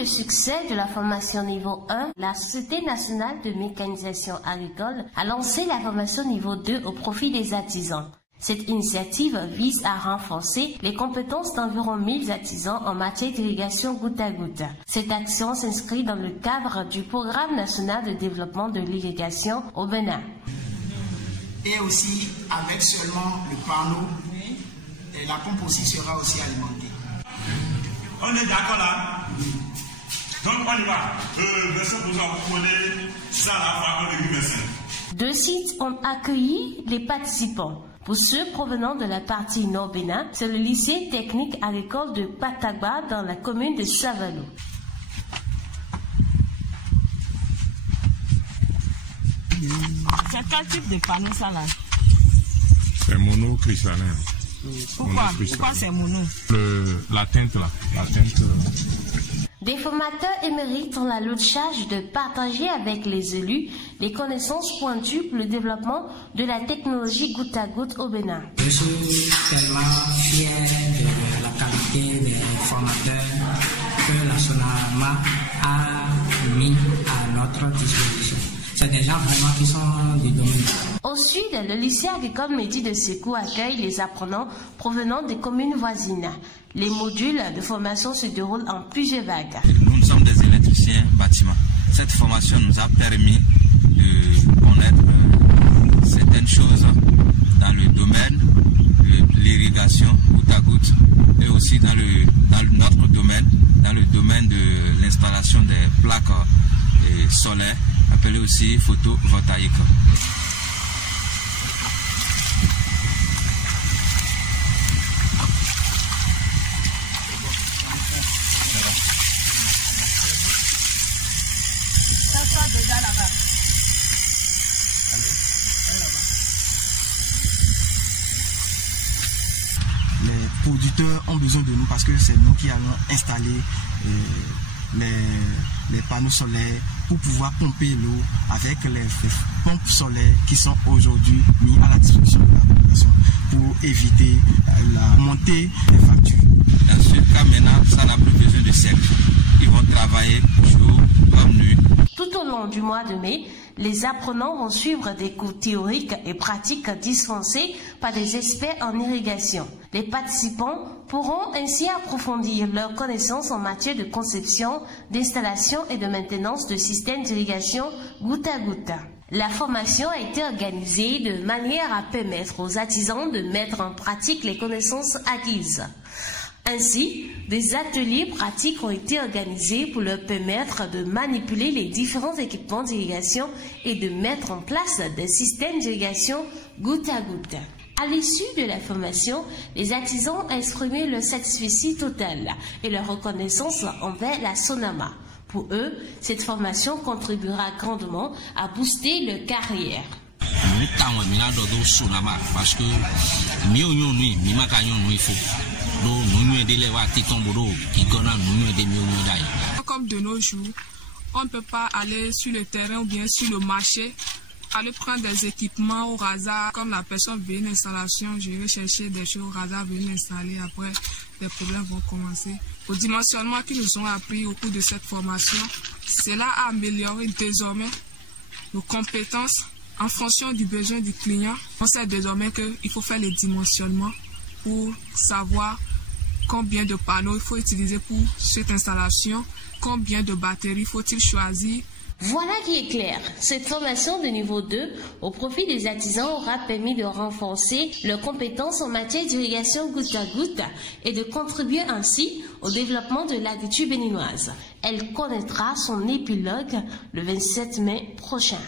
le succès de la formation niveau 1, la Société nationale de mécanisation agricole a lancé la formation niveau 2 au profit des artisans. Cette initiative vise à renforcer les compétences d'environ 1000 artisans en matière d'irrigation goutte à goutte. Cette action s'inscrit dans le cadre du Programme national de développement de l'irrigation au Bénin. Et aussi, avec seulement le panneau, la pompe aussi sera aussi alimentée. On est d'accord là? Donc on y va. Vous prenez ça là, on est 2 sites ont accueilli les participants. Pour ceux provenant de la partie nord-Bénin, c'est le lycée technique agricole de Patagba dans la commune de Savalo. C'est quel type de panneau ça là? C'est monocristallin. Pourquoi c'est mono? La teinte là. Des formateurs émérites ont la lourde charge de partager avec les élus les connaissances pointues pour le développement de la technologie goutte à goutte au Bénin. Je suis tellement fier de la qualité des formateurs que la SONAMA a mis à notre disposition. C'est des gens vraiment qui sont du domaine. Au sud, le lycée agricole Mehdi de Sékou accueille les apprenants provenant des communes voisines. Les modules de formation se déroulent en plusieurs vagues. Nous sommes des électriciens bâtiments. Cette formation nous a permis de connaître certaines choses dans le domaine de l'irrigation goutte à goutte et aussi dans notre domaine, dans le domaine de l'installation des plaques solaires, appelées aussi photovoltaïques. Les producteurs ont besoin de nous parce que c'est nous qui allons installer les panneaux solaires pour pouvoir pomper l'eau avec les pompes solaires qui sont aujourd'hui mises à la disposition de la population pour éviter la montée des factures. Dans ce cas maintenant, ça n'a plus besoin de sec. Ils vont travailler jour comme nuit. Tout au long du mois de mai, les apprenants vont suivre des cours théoriques et pratiques dispensés par des experts en irrigation. Les participants pourront ainsi approfondir leurs connaissances en matière de conception, d'installation et de maintenance de systèmes d'irrigation goutte à goutte. La formation a été organisée de manière à permettre aux artisans de mettre en pratique les connaissances acquises. Ainsi, des ateliers pratiques ont été organisés pour leur permettre de manipuler les différents équipements d'irrigation et de mettre en place des systèmes d'irrigation goutte à goutte. À l'issue de la formation, les artisans ont exprimé leur satisfaction totale et leur reconnaissance envers la SONAMA. Pour eux, cette formation contribuera grandement à booster leur carrière. Parce que comme de nos jours, on ne peut pas aller sur le terrain ou bien sur le marché, aller prendre des équipements au hasard. Comme la personne veut une installation, je vais chercher des choses au hasard, venir installer. Après, les problèmes vont commencer. Au dimensionnement qu'ils nous ont appris au cours de cette formation, cela a amélioré désormais nos compétences en fonction du besoin du client. On sait désormais qu'il faut faire les dimensionnements pour savoir combien de panneaux il faut utiliser pour cette installation, combien de batteries faut-il choisir. Voilà qui est clair. Cette formation de niveau 2 au profit des artisans aura permis de renforcer leurs compétences en matière d'irrigation goutte à goutte et de contribuer ainsi au développement de l'agriculture béninoise. Elle connaîtra son épilogue le 27 mai prochain.